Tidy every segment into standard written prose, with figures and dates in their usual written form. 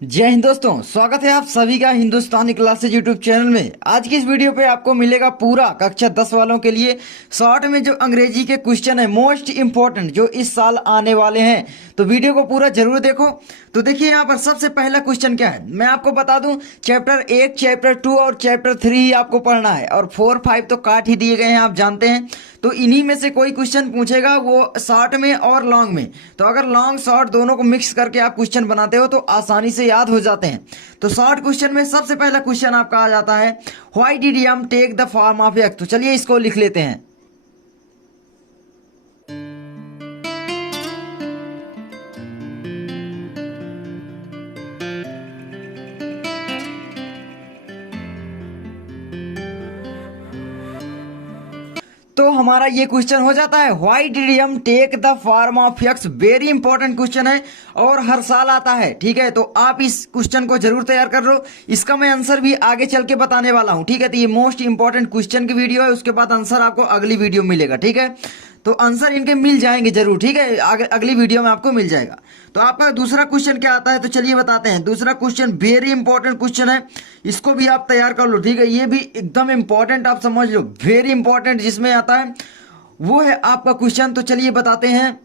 जय हिंद दोस्तों, स्वागत है आप सभी का हिंदुस्तानी क्लासेज यूट्यूब चैनल में। आज की इस वीडियो पे आपको मिलेगा पूरा कक्षा 10 वालों के लिए शॉर्ट में जो अंग्रेजी के क्वेश्चन है मोस्ट इंपॉर्टेंट जो इस साल आने वाले हैं। तो वीडियो को पूरा जरूर देखो। तो देखिए यहाँ पर सबसे पहला क्वेश्चन क्या है, मैं आपको बता दूं। चैप्टर 1, चैप्टर 2 और चैप्टर 3 ही आपको पढ़ना है और 4, 5 तो काट ही दिए गए हैं, आप जानते हैं। तो इन्हीं में से कोई क्वेश्चन पूछेगा, वो शॉर्ट में और लॉन्ग में। तो अगर लॉन्ग शॉर्ट दोनों को मिक्स करके आप क्वेश्चन बनाते हो तो आसानी से याद हो जाते हैं। तो शॉर्ट क्वेश्चन में सबसे पहला क्वेश्चन आपका आ जाता है, why did Yama take the form of X. तो चलिए इसको लिख लेते हैं। तो हमारा ये क्वेश्चन हो जाता है, why did Yama take the form of X. Very important question है और हर साल आता है, ठीक है। तो आप इस क्वेश्चन को जरूर तैयार कर लो। इसका मैं आंसर भी आगे चल के बताने वाला हूं, ठीक है। तो ये मोस्ट इंपॉर्टेंट क्वेश्चन की वीडियो है, उसके बाद आंसर आपको अगली वीडियो मिलेगा, ठीक है। तो आंसर इनके मिल जाएंगे जरूर, ठीक है। अगली वीडियो में आपको मिल जाएगा। तो आपका दूसरा क्वेश्चन क्या आता है, तो चलिए बताते हैं। दूसरा क्वेश्चन वेरी इंपॉर्टेंट क्वेश्चन है, इसको भी आप तैयार कर लो, ठीक है। ये भी एकदम इंपॉर्टेंट, आप समझ लो, वेरी इंपॉर्टेंट जिसमें आता है वो है आपका क्वेश्चन। तो चलिए बताते हैं।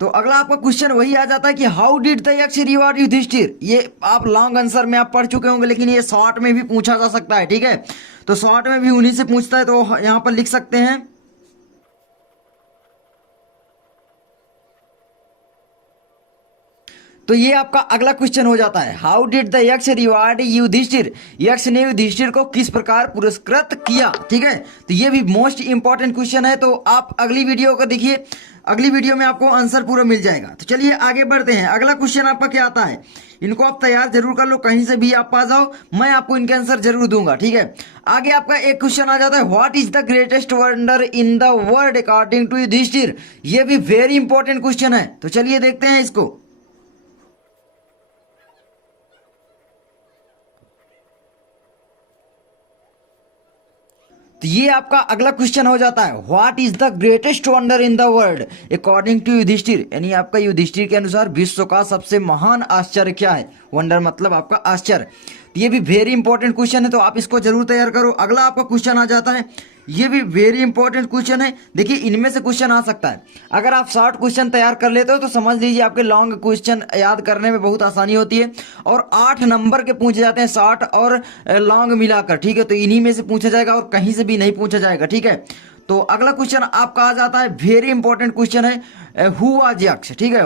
तो अगला आपका क्वेश्चन वही आ जाता है कि हाउ डिड द यक्ष रिवॉर्ड युधिष्ठिर। ये आप लॉन्ग आंसर में आप पढ़ चुके होंगे, लेकिन ये शॉर्ट में भी पूछा जा सकता है, ठीक है। तो शॉर्ट में भी उन्हीं से पूछता है, तो यहां पर लिख सकते हैं। तो ये आपका अगला क्वेश्चन हो जाता है, हाउ डिड द यक्ष रिवार्ड युधिष्ठिर। यक्ष ने युधिष्ठिर को किस प्रकार पुरस्कृत किया, ठीक है। तो ये भी मोस्ट इंपॉर्टेंट क्वेश्चन है, तो आप अगली वीडियो को देखिए, अगली वीडियो में आपको आंसर पूरा मिल जाएगा। तो चलिए आगे बढ़ते हैं। अगला क्वेश्चन आपका क्या आता है, इनको आप तैयार जरूर कर लो, कहीं से भी आप आ जाओ, मैं आपको इनके आंसर जरूर दूंगा, ठीक है। आगे आपका एक क्वेश्चन आ जाता है, what is the greatest wonder in the world according to Yudhishthira. ये भी वेरी इंपॉर्टेंट क्वेश्चन है, तो चलिए देखते हैं इसको। तो ये आपका अगला क्वेश्चन हो जाता है, what is the greatest wonder in the world according to Yudhishthira. यानी आपका युधिष्ठिर के अनुसार विश्व का सबसे महान आश्चर्य क्या है। वंडर मतलब आपका आश्चर्य। तो ये भी वेरी इंपॉर्टेंट क्वेश्चन है, तो आप इसको जरूर तैयार करो। अगला आपका क्वेश्चन आ जाता है, ये भी वेरी इंपॉर्टेंट क्वेश्चन है। देखिए इनमें से क्वेश्चन आ सकता है, अगर आप शॉर्ट क्वेश्चन तैयार कर लेते हो तो समझ लीजिए आपके लॉन्ग क्वेश्चन याद करने में बहुत आसानी होती है। और 8 नंबर के पूछे जाते हैं, शॉर्ट और लॉन्ग मिलाकर, ठीक है। तो इन्हीं में से पूछा जाएगा और कहीं से भी नहीं पूछा जाएगा, ठीक है। तो अगला क्वेश्चन आपका आ जाता है, वेरी इंपॉर्टेंट क्वेश्चन है, हु वाज यक्ष, ठीक है।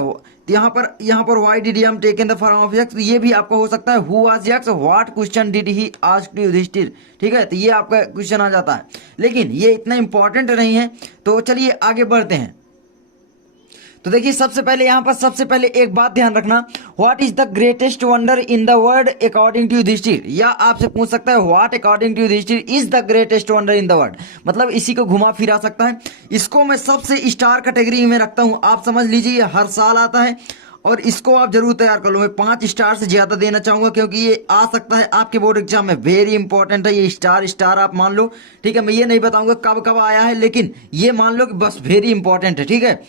तो यहाँ पर why did Yama taken the form of Yaksha, ये भी आपका हो सकता है, who was Yaksha, what question did he asked Yudhishthira, ठीक है। तो ये आपका क्वेश्चन आ जाता है, लेकिन ये इतना इंपॉर्टेंट नहीं है। तो चलिए आगे बढ़ते हैं। तो देखिए सबसे पहले यहाँ पर सबसे पहले एक बात ध्यान रखना, what is the greatest wonder in the world according to Yudhishthira, या आपसे पूछ सकता है what according to Yudhishthira is the greatest wonder in the world. मतलब इसी को घुमा फिरा सकता है। इसको मैं सबसे स्टार कैटेगरी में रखता हूं, आप समझ लीजिए ये हर साल आता है और इसको आप जरूर तैयार कर लो। मैं 5 स्टार से ज्यादा देना चाहूंगा, क्योंकि ये आ सकता है आपके बोर्ड एग्जाम में, वेरी इंपॉर्टेंट है। ये स्टार स्टार आप मान लो, ठीक है। मैं ये नहीं बताऊंगा कब कब आया है, लेकिन ये मान लो कि बस वेरी इंपॉर्टेंट है, ठीक है।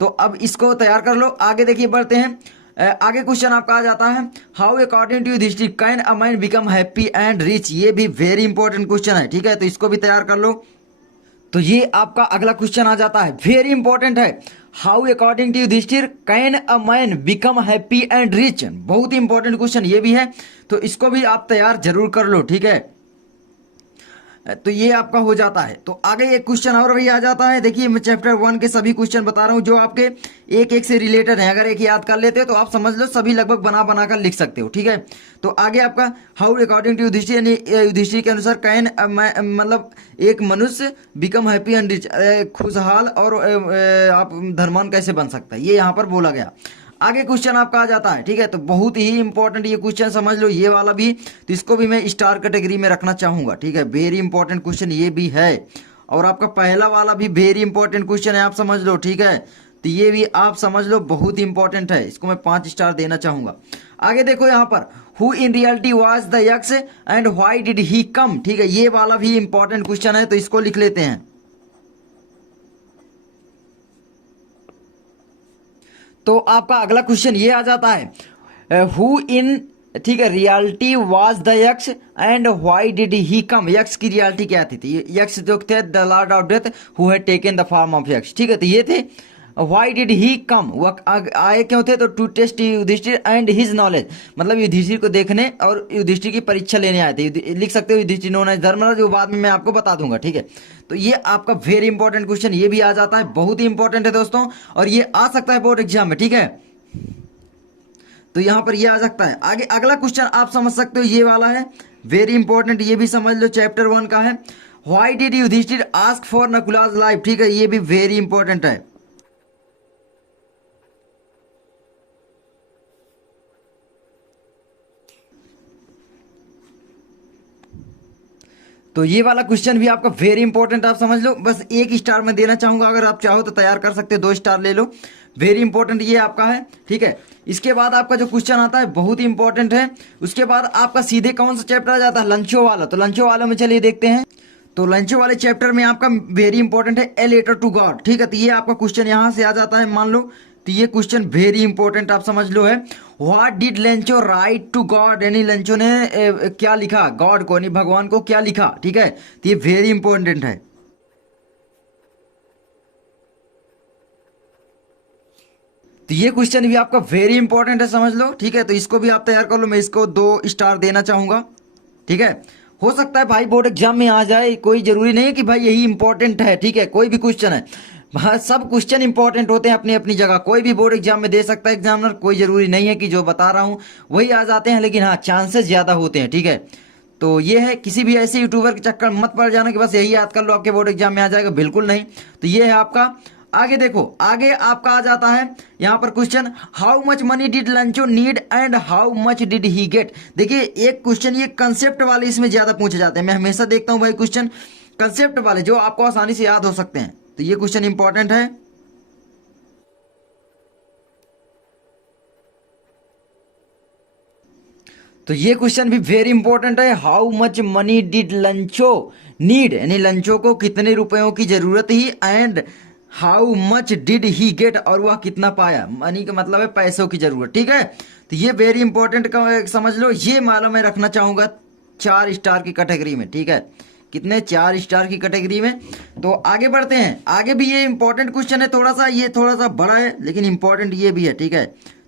तो अब इसको तैयार कर लो। आगे देखिए बढ़ते हैं। आगे क्वेश्चन आपका आ जाता है, how according to Yudhishthira can a man become happy and rich. ये भी वेरी इंपॉर्टेंट क्वेश्चन है, ठीक है। तो इसको भी तैयार कर लो। तो ये आपका अगला क्वेश्चन आ जाता है, वेरी इंपॉर्टेंट है, how according to Yudhishthira can a man become happy and rich. बहुत ही इंपॉर्टेंट क्वेश्चन ये भी है, तो इसको भी आप तैयार जरूर कर लो, ठीक है। तो ये आपका हो जाता है। तो आगे एक क्वेश्चन और भी आ जाता है। देखिए मैं चैप्टर 1 के सभी क्वेश्चन बता रहा हूं जो आपके एक एक से रिलेटेड है। अगर एक याद कर लेते हो तो आप समझ लो सभी लगभग बना बना कर लिख सकते हो, ठीक है। तो आगे आपका हाउ अकॉर्डिंग टू युधिष्ठिर, यानी युधिष्ठिर के अनुसार कैन मतलब एक मनुष्य बिकम हैप्पी एंड रिच, खुशहाल और आप धनवान कैसे बन सकता है, ये यहाँ पर बोला गया। आगे क्वेश्चन आपका आ जाता है, ठीक है। तो बहुत ही इंपॉर्टेंट ये क्वेश्चन समझ लो, ये वाला भी। तो इसको भी मैं स्टार कैटेगरी में रखना चाहूंगा, ठीक है। वेरी इंपॉर्टेंट क्वेश्चन ये भी है। और आपका पहला वाला भी वेरी इंपॉर्टेंट क्वेश्चन है, आप समझ लो, ठीक है। तो ये भी आप समझ लो बहुत ही इंपॉर्टेंट है, इसको मैं 5 स्टार देना चाहूंगा। आगे देखो यहाँ पर, who in reality was the यक्ष एंड व्हाई डिड ही कम, ठीक है। ये वाला भी इंपॉर्टेंट क्वेश्चन है, तो इसको लिख लेते हैं। तो आपका अगला क्वेश्चन ये आ जाता है, हु इन, ठीक है, रियलिटी वाज द यक्ष एंड व्हाई डिड ही कम। यक्ष की रियलिटी क्या थी? यक्ष जो थे the Lord of death who had taken the form of यक्ष, ठीक है, तो ये थे। व्हाई डिड ही कम, वो आए क्यों थे? तो to test Yudhishthira and his knowledge, मतलब युधिष्ठिर को देखने और युधिष्ठिर की परीक्षा लेने आए थे। लिख सकते हो युधिष्ठिर नोन एज धर्मराज, जो बाद में मैं आपको बता दूंगा, ठीक है। तो ये आपका वेरी इंपॉर्टेंट क्वेश्चन ये भी आ जाता है, बहुत ही इंपॉर्टेंट है दोस्तों, और ये आ सकता है बोर्ड एग्जाम में, ठीक है। तो यहां पर ये आ सकता है। आगे अगला क्वेश्चन आप समझ सकते हो, ये वाला है वेरी इंपॉर्टेंट, ये भी समझ लो, चैप्टर 1 का है। Why did Yudhishthir ask for Nakula's life, ठीक है, ये भी वेरी इंपॉर्टेंट है। तो ये वाला क्वेश्चन भी आपका वेरी इंपॉर्टेंट, आप समझ लो। बस 1 स्टार में देना चाहूंगा, अगर आप चाहो तो तैयार कर सकते हो, 2 स्टार ले लो। वेरी इंपॉर्टेंट ये आपका है, ठीक है। इसके बाद आपका जो क्वेश्चन आता है बहुत ही इंपॉर्टेंट है। उसके बाद आपका सीधे कौन सा चैप्टर आ जाता है? लंचो वाला। तो लंचो वाला में चलिए देखते हैं। तो लंचो वाले चैप्टर में आपका वेरी इंपॉर्टेंट है ए लेटर टू गॉड, ठीक है। तो ये आपका क्वेश्चन यहां से आ जाता है, मान लो। तो ये क्वेश्चन वेरी इंपॉर्टेंट आप समझ लो है। What did Lencho write to God, यानी लेंचो ने क्या लिखा गॉड को, यानी भगवान को क्या लिखा, ठीक है। तो ये वेरी इंपॉर्टेंट है। तो ये क्वेश्चन भी आपका वेरी इंपॉर्टेंट है, समझ लो, ठीक है। तो इसको भी आप तैयार कर लो, मैं इसको 2 स्टार देना चाहूंगा, ठीक है। हो सकता है भाई बोर्ड एग्जाम में आ जाए, कोई जरूरी नहीं है कि भाई यही इंपॉर्टेंट है, ठीक है। कोई भी क्वेश्चन है, सब क्वेश्चन इंपॉर्टेंट होते हैं अपनी अपनी जगह, कोई भी बोर्ड एग्जाम में दे सकता है एग्जामिनर, कोई जरूरी नहीं है कि जो बता रहा हूं वही आ जाते हैं, लेकिन हाँ चांसेस ज्यादा होते हैं, ठीक है। तो ये है, किसी भी ऐसे यूट्यूबर के चक्कर मत पड़ जाना कि बस यही याद कर लो आपके बोर्ड एग्जाम में आ जाएगा, बिल्कुल नहीं। तो ये है आपका। आगे देखो, आगे आपका आ जाता है यहां पर question, how much money did Lencho need and how much did he get. देखिए एक क्वेश्चन ये कंसेप्ट वाले इसमें ज्यादा पूछे जाते हैं, मैं हमेशा देखता हूं भाई क्वेश्चन कंसेप्ट वाले जो आपको आसानी से याद हो सकते हैं। तो ये क्वेश्चन इंपॉर्टेंट है। तो ये क्वेश्चन भी वेरी इंपॉर्टेंट है, how much money did Lencho need, यानी लंचो को कितने रुपयों की जरूरत ही, and how much did he get, और वह कितना पाया। मनी का मतलब है पैसों की जरूरत, ठीक है। तो ये वेरी इंपॉर्टेंट समझ लो, ये मालूम मैं रखना चाहूंगा 4 स्टार की कैटेगरी में, ठीक है। कितने? 4 स्टार की कैटेगरी में। तो आगे बढ़ते हैं, आगे भी ये इंपॉर्टेंट क्वेश्चन है, थोड़ा सा ये थोड़ा सा बड़ा है लेकिन इंपॉर्टेंट ये भी है, ठीक है।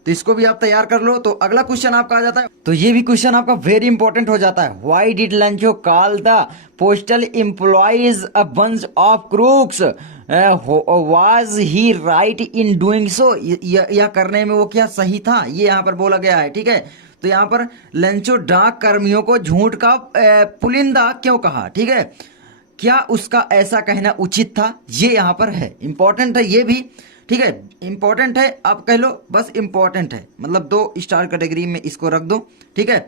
तो इसको भी आप तैयार कर लो। तो अगला क्वेश्चन आपका आ जाता है, तो ये भी क्वेश्चन आपका वेरी इंपॉर्टेंट हो जाता है। Why did लंचो call the postal employees a bunch of crooks, was he right in doing so, यह करने में वो क्या सही था, ये यहाँ पर बोला गया है, ठीक है। तो यहाँ पर लंचो डाक कर्मियों को झूठ का पुलिंदा क्यों कहा, ठीक है, क्या उसका ऐसा कहना उचित था, ये यहाँ पर है, इंपॉर्टेंट है ये भी, ठीक है। इंपॉर्टेंट है, आप कह लो बस इंपॉर्टेंट है, मतलब 2 स्टार कैटेगरी में इसको रख दो, ठीक है।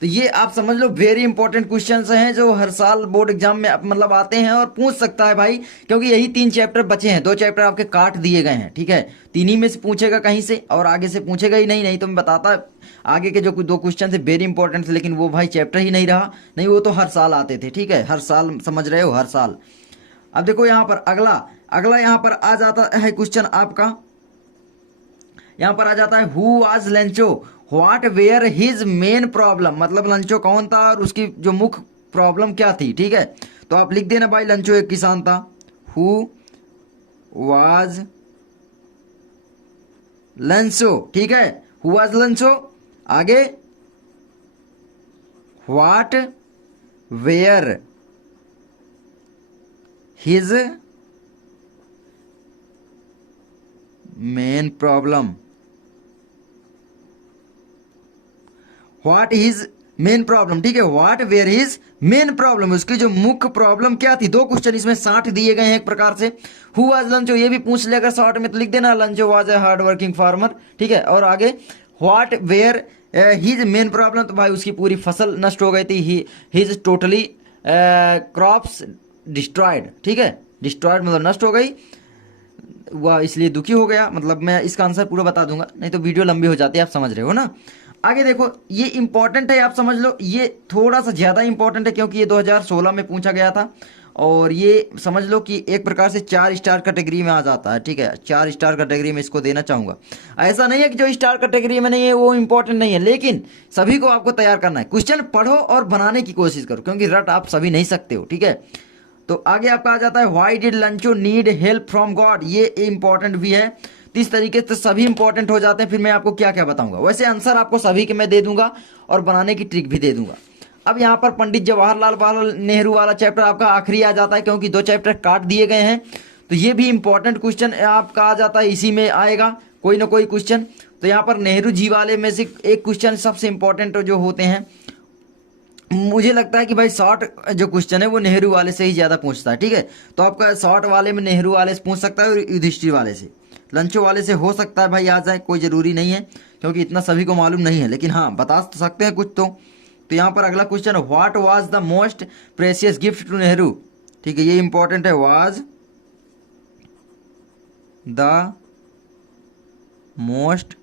तो ये आप समझ लो वेरी इंपॉर्टेंट क्वेश्चंस हैं जो हर साल बोर्ड एग्जाम में मतलब आते हैं और पूछ सकता है भाई, क्योंकि यही 3 चैप्टर बचे हैं, 2 चैप्टर आपके काट दिए गए हैं, ठीक है। 3 ही में से पूछेगा कहीं से, और आगे से पूछेगा ही नहीं तो मैं बताता आगे के जो 2 क्वेश्चन थे वेरी इंपॉर्टेंट थे, लेकिन वो भाई चैप्टर ही नहीं रहा, नहीं वो तो हर साल आते थे, ठीक है, हर साल, समझ रहे हो, हर साल। अब देखो यहाँ पर अगला यहाँ पर आ जाता है क्वेश्चन आपका, यहाँ पर आ जाता है who was Lencho what were his main problem, मतलब लंचो कौन था और उसकी जो मुख्य प्रॉब्लम क्या थी, ठीक है। तो आप लिख देना भाई, लंचो एक किसान था, हु वाज लंचो, ठीक है, हु वाज लंचो। आगे what were his main problem, what his main problem, ठीक है, what were his main problem, उसकी जो मुख्य प्रॉब्लम क्या थी। 2 क्वेश्चन इसमें 60 दिए गए हैं एक प्रकार से। हु वाज लंचो, ये भी पूछ ले अगर शॉर्ट में तो लिख देना Lencho was a hard working farmer, ठीक है। और आगे what were his main problem, तो भाई उसकी पूरी फसल नष्ट हो गई थी, हिज टोटली क्रॉप्स डिस्ट्रॉयड, ठीक है, डिस्ट्रॉयड मतलब नष्ट हो गई, वह इसलिए दुखी हो गया। मतलब मैं इसका आंसर पूरा बता दूंगा, नहीं तो वीडियो लंबी हो जाती है, आप समझ रहे हो ना। आगे देखो, ये इंपॉर्टेंट है, आप समझ लो, ये थोड़ा सा ज्यादा इंपॉर्टेंट है क्योंकि ये 2016 में पूछा गया था। और ये समझ लो कि एक प्रकार से 4 स्टार कैटेगरी में आ जाता है, ठीक है। 4 स्टार कैटेगरी में इसको देना चाहूँगा। ऐसा नहीं है कि जो स्टार कैटेगरी में नहीं है वो इंपॉर्टेंट नहीं है, लेकिन सभी को आपको तैयार करना है। क्वेश्चन पढ़ो और बनाने की कोशिश करो, क्योंकि रट आप सभी नहीं सकते हो, ठीक है। तो आगे आपका आ जाता है why did Lencho need help from God, ये इंपॉर्टेंट भी है। तो इस तरीके से सभी इंपॉर्टेंट हो जाते हैं। फिर मैं आपको क्या क्या बताऊंगा, वैसे आंसर आपको सभी के मैं दे दूंगा और बनाने की ट्रिक भी दे दूंगा। अब यहाँ पर पंडित जवाहरलाल नेहरू वाला चैप्टर आपका आखिरी आ जाता है, क्योंकि 2 चैप्टर काट दिए गए हैं। तो ये भी इंपॉर्टेंट क्वेश्चन आपका आ जाता है, इसी में आएगा कोई ना कोई क्वेश्चन। तो यहाँ पर नेहरू जी वाले में से एक क्वेश्चन सबसे इंपॉर्टेंट जो होते हैं, मुझे लगता है कि भाई शॉर्ट जो क्वेश्चन है वो नेहरू वाले से ही ज़्यादा पूछता है, ठीक है। तो आपका शॉर्ट वाले में नेहरू वाले से पूछ सकता है और युधिष्ठिर वाले से, लंचो वाले से हो सकता है भाई आ जाए, कोई ज़रूरी नहीं है, क्योंकि इतना सभी को मालूम नहीं है, लेकिन हाँ बता तो सकते हैं कुछ तो यहाँ पर अगला question, what was the most precious gift to Nehru, ठीक है, ये इंपॉर्टेंट है। वाज द मोस्ट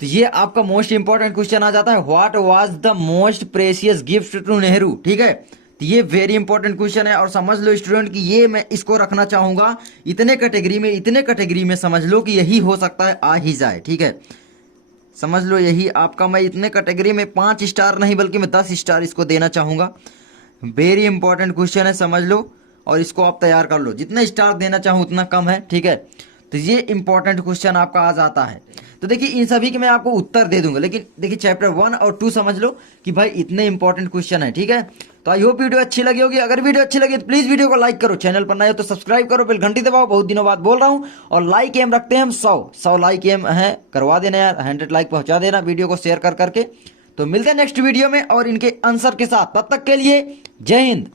तो ये आपका मोस्ट इंपॉर्टेंट क्वेश्चन आ जाता है, what was the most precious gift to Nehru, ठीक है। तो ये वेरी इंपॉर्टेंट क्वेश्चन है और समझ लो स्टूडेंट कि ये मैं इसको रखना चाहूंगा इतने कैटेगरी में समझ लो कि यही हो सकता है आ ही जाए, ठीक है। समझ लो यही आपका, मैं इतने कैटेगरी में 5 स्टार नहीं बल्कि मैं 10 स्टार इसको देना चाहूंगा। वेरी इंपॉर्टेंट क्वेश्चन है, समझ लो और इसको आप तैयार कर लो। जितने स्टार देना चाहूँ उतना कम है, ठीक है। तो ये इंपॉर्टेंट क्वेश्चन आपका आ जाता है। तो देखिए इन सभी के मैं आपको उत्तर दे दूंगा, लेकिन देखिए चैप्टर 1 और 2 समझ लो कि भाई इतने इंपॉर्टेंट क्वेश्चन है, ठीक है। तो आई होप वीडियो अच्छी लगी होगी। अगर वीडियो अच्छी लगी तो प्लीज वीडियो को लाइक करो, चैनल पर नए हो तो सब्सक्राइब करो, बेल घंटी दबाओ, बहुत दिनों बाद बोल रहा हूँ। और लाइक एम रखते हैं हम 100 लाइक एम है, करवा देना यार, 100 लाइक पहुंचा देना वीडियो को शेयर कर करके। तो मिलते हैं नेक्स्ट वीडियो में और इनके आंसर के साथ, तब तक के लिए जय हिंद।